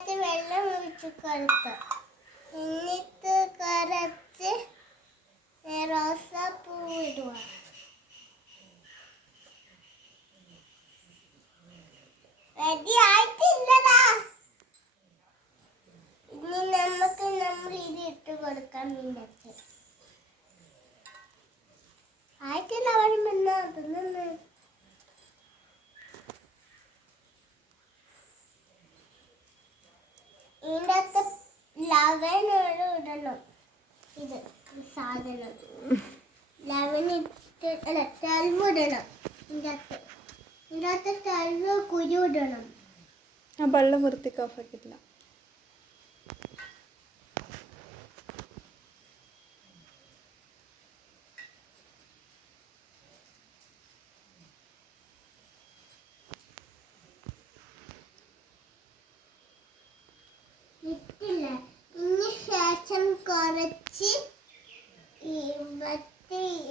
വെള്ളം ഒഴിച്ച് കൊടുക്കുക. എന്നിട്ട് കുറച്ച് റോസാപ്പൂ ഇടുക. റെഡി ആയിട്ടില്ലടാ. ഇനി നമ്മൾ ഇത് ഇട്ട് കൊടുക്കാം. മീനച്ച് ആയിട്ടില്ല. അവൻ പിന്നെ തിന്നു. ഇതിനകത്ത് ലവനോട് ഇടണം. ഇത് സാധനം ലവനിട്ട് അല്ല തൽവ് ഇടണം. ഇതിനകത്ത് തൽവ് കുരു ഇടണം. ആ വെള്ളം വൃത്തിക്ക് ഓഫാക്കിയിട്ടില്ല. ഇട്ടില്ല. ഇതിന് ശേഷം കുറച്ച്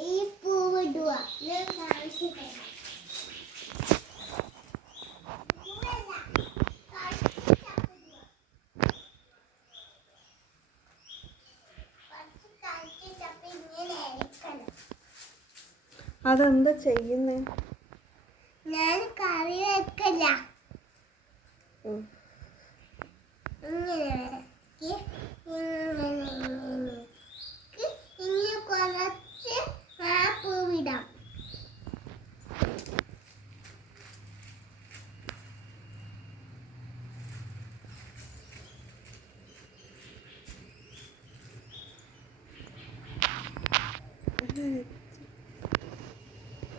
ഈ പൂവിടുക. അതെന്താ ചെയ്യുന്നേ? ഞാൻ കറി വെക്കല.